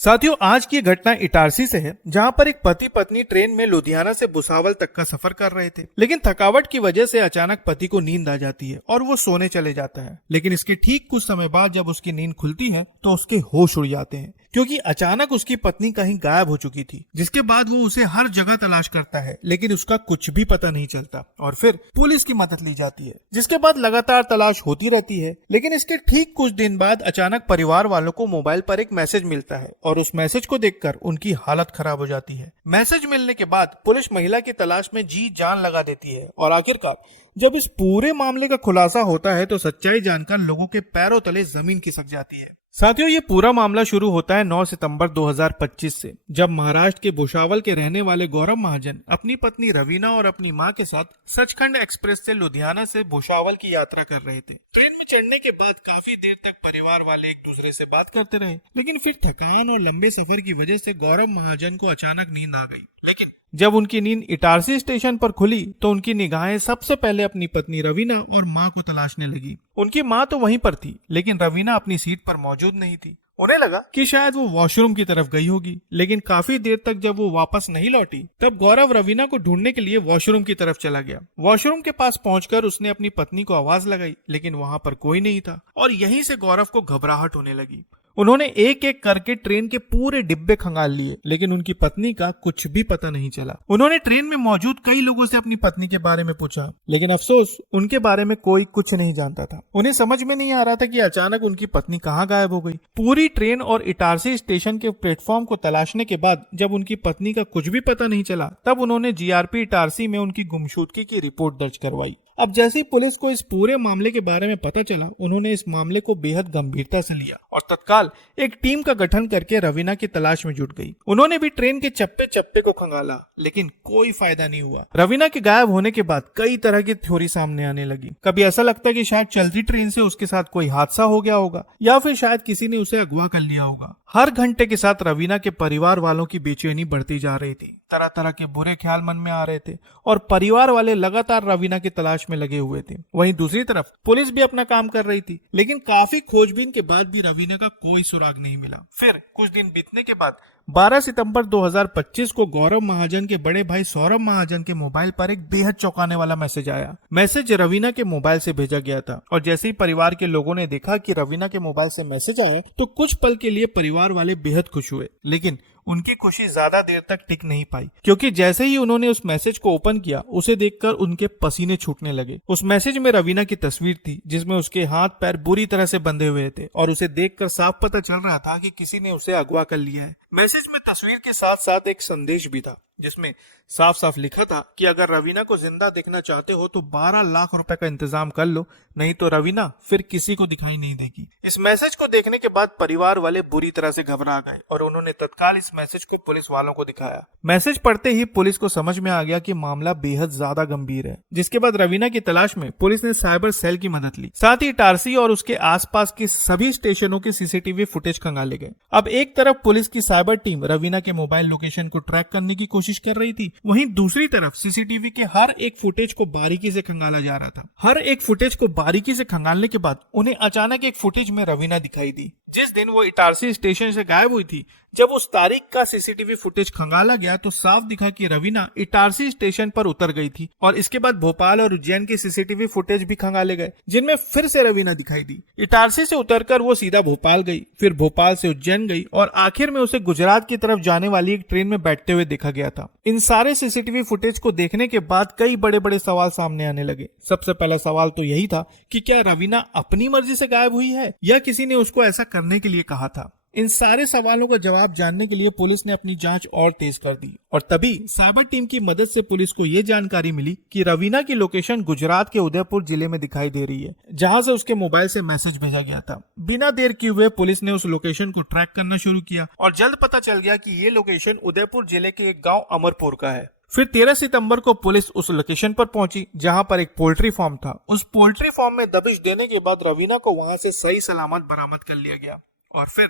साथियों, आज की घटना इटारसी से है, जहां पर एक पति पत्नी ट्रेन में लुधियाना से भुसावल तक का सफर कर रहे थे। लेकिन थकावट की वजह से अचानक पति को नींद आ जाती है और वो सोने चले जाता है। लेकिन इसके ठीक कुछ समय बाद जब उसकी नींद खुलती है तो उसके होश उड़ जाते हैं, क्योंकि अचानक उसकी पत्नी कहीं गायब हो चुकी थी। जिसके बाद वो उसे हर जगह तलाश करता है, लेकिन उसका कुछ भी पता नहीं चलता और फिर पुलिस की मदद ली जाती है। जिसके बाद लगातार तलाश होती रहती है। लेकिन इसके ठीक कुछ दिन बाद अचानक परिवार वालों को मोबाइल पर एक मैसेज मिलता है और उस मैसेज को देखकर उनकी हालत खराब हो जाती है। मैसेज मिलने के बाद पुलिस महिला की तलाश में जी जान लगा देती है और आखिरकार जब इस पूरे मामले का खुलासा होता है तो सच्चाई जानकर लोगों के पैरों तले जमीन खिसक जाती है। साथियों, ये पूरा मामला शुरू होता है 9 सितंबर 2025 से, जब महाराष्ट्र के भुसावल के रहने वाले गौरव महाजन अपनी पत्नी रवीना और अपनी मां के साथ सचखंड एक्सप्रेस से लुधियाना से भुसावल की यात्रा कर रहे थे। ट्रेन में चढ़ने के बाद काफी देर तक परिवार वाले एक दूसरे से बात करते रहे, लेकिन फिर थकान और लंबे सफर की वजह से गौरव महाजन को अचानक नींद आ गई। लेकिन जब उनकी नींद इटारसी स्टेशन पर खुली तो उनकी निगाहें सबसे पहले अपनी पत्नी रवीना और मां को तलाशने लगी। उनकी मां तो वहीं पर थी, लेकिन रवीना अपनी सीट पर मौजूद नहीं थी। उन्हें लगा कि शायद वो वॉशरूम की तरफ गई होगी, लेकिन काफी देर तक जब वो वापस नहीं लौटी तब गौरव रवीना को ढूंढने के लिए वॉशरूम की तरफ चला गया। वॉशरूम के पास पहुंचकर उसने अपनी पत्नी को आवाज लगाई, लेकिन वहां पर कोई नहीं था और यहीं से गौरव को घबराहट होने लगी। उन्होंने एक एक करके ट्रेन के पूरे डिब्बे खंगाल लिए, लेकिन उनकी पत्नी का कुछ भी पता नहीं चला। उन्होंने ट्रेन में मौजूद कई लोगों से अपनी पत्नी के बारे में पूछा, लेकिन अफसोस उनके बारे में कोई कुछ नहीं जानता था। उन्हें समझ में नहीं आ रहा था कि अचानक उनकी पत्नी कहाँ गायब हो गई। पूरी ट्रेन और इटारसी स्टेशन के प्लेटफॉर्म को तलाशने के बाद जब उनकी पत्नी का कुछ भी पता नहीं चला तब उन्होंने जीआरपी इटारसी में उनकी गुमशुदगी की रिपोर्ट दर्ज करवाई। अब जैसे ही पुलिस को इस पूरे मामले के बारे में पता चला, उन्होंने इस मामले को बेहद गंभीरता से लिया और तत्काल एक टीम का गठन करके रवीना की तलाश में जुट गई। उन्होंने भी ट्रेन के चप्पे चप्पे को खंगाला, लेकिन कोई फायदा नहीं हुआ। रवीना के गायब होने के बाद कई तरह की थ्योरी सामने आने लगी। कभी ऐसा लगता है कि शायद चलती ट्रेन से उसके साथ कोई हादसा हो गया होगा, या फिर शायद किसी ने उसे अगवा कर लिया होगा। हर घंटे के साथ रवीना के परिवार वालों की बेचैनी बढ़ती जा रही थी। तरह तरह के बुरे ख्याल मन में आ रहे थे और परिवार वाले लगातार रवीना की तलाश में लगे हुए थे। वहीं दूसरी तरफ पुलिस भी अपना काम कर रही थी, लेकिन काफी खोजबीन के बाद भी रवीना का कोई सुराग नहीं मिला। फिर कुछ दिन बीतने के बाद 12 सितंबर 2025 को गौरव महाजन के बड़े भाई सौरभ महाजन के मोबाइल पर एक बेहद चौंकाने वाला मैसेज आया। मैसेज रवीना के मोबाइल से भेजा गया था और जैसे ही परिवार के लोगों ने देखा कि रवीना के मोबाइल से मैसेज आया तो कुछ पल के लिए परिवार वाले बेहद खुश हुए, लेकिन उनकी खुशी ज्यादा देर तक टिक नहीं पाई, क्योंकि जैसे ही उन्होंने उस मैसेज को ओपन किया उसे देखकर उनके पसीने छूटने लगे। उस मैसेज में रवीना की तस्वीर थी, जिसमें उसके हाथ पैर बुरी तरह से बंधे हुए थे और उसे देखकर साफ पता चल रहा था कि किसी ने उसे अगवा कर लिया है। मैसेज में तस्वीर के साथ साथ एक संदेश भी था, जिसमें साफ साफ लिखा था कि अगर रवीना को जिंदा देखना चाहते हो तो 12 लाख रुपए का इंतजाम कर लो, नहीं तो रवीना फिर किसी को दिखाई नहीं देगी। इस मैसेज को देखने के बाद परिवार वाले बुरी तरह से घबरा गए और उन्होंने तत्काल इस मैसेज को पुलिस वालों को दिखाया। मैसेज पढ़ते ही पुलिस को समझ में आ गया कि मामला बेहद ज्यादा गंभीर है। जिसके बाद रवीना की तलाश में पुलिस ने साइबर सेल की मदद ली। साथ ही इटारसी और उसके आसपास के सभी स्टेशनों के सीसीटीवी फुटेज खंगाले गए। अब एक तरफ पुलिस की साइबर टीम रवीना के मोबाइल लोकेशन को ट्रैक करने की कोशिश कर रही थी, वहीं दूसरी तरफ सीसीटीवी के हर एक फुटेज को बारीकी से खंगाला जा रहा था। हर एक फुटेज को बारीकी से खंगालने के बाद उन्हें अचानक एक फुटेज में रवीना दिखाई दी। जिस दिन वो इटारसी स्टेशन से गायब हुई थी, जब उस तारीख का सीसीटीवी फुटेज खंगाला गया तो साफ दिखा कि रवीना इटारसी स्टेशन पर उतर गई थी और इसके बाद भोपाल और उज्जैन के सीसीटीवी फुटेज भी खंगाले गए, जिनमें फिर से रवीना दिखाई दी। इटारसी से उतरकर वो सीधा भोपाल गई, फिर भोपाल से उज्जैन गई और आखिर में उसे गुजरात की तरफ जाने वाली एक ट्रेन में बैठते हुए देखा गया था। इन सारे सीसीटीवी फुटेज को देखने के बाद कई बड़े बड़े सवाल सामने आने लगे। सबसे पहला सवाल तो यही था कि क्या रवीना अपनी मर्जी से गायब हुई है या किसी ने उसको ऐसा करने के लिए कहा था। इन सारे सवालों का जवाब जानने के लिए पुलिस ने अपनी जांच और तेज कर दी और तभी साइबर टीम की मदद से पुलिस को ये जानकारी मिली कि रवीना की लोकेशन गुजरात के उदयपुर जिले में दिखाई दे रही है, जहां से उसके मोबाइल से मैसेज भेजा गया था। बिना देर किए हुए पुलिस ने उस लोकेशन को ट्रैक करना शुरू किया और जल्द पता चल गया कि ये लोकेशन उदयपुर जिले के एक गाँव अमरपुर का है। फिर 13 सितंबर को पुलिस उस लोकेशन पर पहुंची जहां पर एक पोल्ट्री फार्म था। उस पोल्ट्री फार्म में दबिश देने के बाद रवीना को वहां से सही सलामत बरामद कर लिया गया और फिर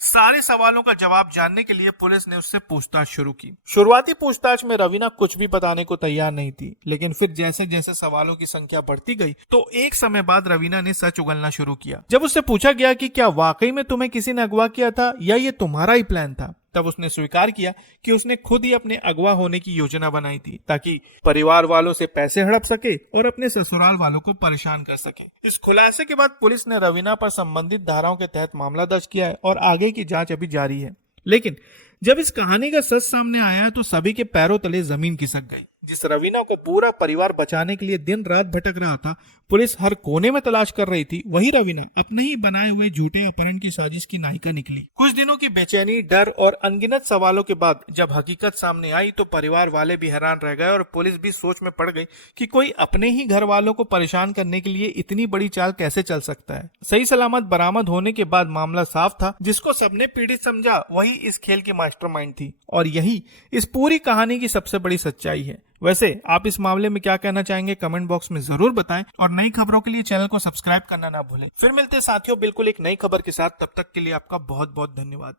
सारे सवालों का जवाब जानने के लिए पुलिस ने उससे पूछताछ शुरू की। शुरुआती पूछताछ में रवीना कुछ भी बताने को तैयार नहीं थी, लेकिन फिर जैसे जैसे सवालों की संख्या बढ़ती गई तो एक समय बाद रवीना ने सच उगलना शुरू किया। जब उससे पूछा गया कि क्या वाकई में तुम्हें किसी ने अगवा किया था या ये तुम्हारा ही प्लान था, तब उसने स्वीकार किया कि उसने खुद ही अपने अगवा होने की योजना बनाई थी ताकि परिवार वालों से पैसे हड़प सके और अपने ससुराल वालों को परेशान कर सके। इस खुलासे के बाद पुलिस ने रवीना पर संबंधित धाराओं के तहत मामला दर्ज किया है और आगे की जांच अभी जारी है। लेकिन जब इस कहानी का सच सामने आया तो सभी के पैरों तले जमीन खिसक गई। जिस रवीना को पूरा परिवार बचाने के लिए दिन रात भटक रहा था, पुलिस हर कोने में तलाश कर रही थी, वही रवीना अपने ही बनाए हुए झूठे अपहरण की साजिश की नायिका निकली। कुछ दिनों की बेचैनी, डर और अनगिनत सवालों के बाद जब हकीकत सामने आई तो परिवार वाले भी हैरान रह गए और पुलिस भी सोच में पड़ गई कि कोई अपने ही घर वालों को परेशान करने के लिए इतनी बड़ी चाल कैसे चल सकता है। सही सलामत बरामद होने के बाद मामला साफ था। जिसको सबने पीड़ित समझा वही इस खेल की मास्टरमाइंड थी और यही इस पूरी कहानी की सबसे बड़ी सच्चाई है। वैसे आप इस मामले में क्या कहना चाहेंगे कमेंट बॉक्स में जरूर बताएं और नई खबरों के लिए चैनल को सब्सक्राइब करना ना भूलें। फिर मिलते हैं साथियों बिल्कुल एक नई खबर के साथ, तब तक के लिए आपका बहुत बहुत धन्यवाद।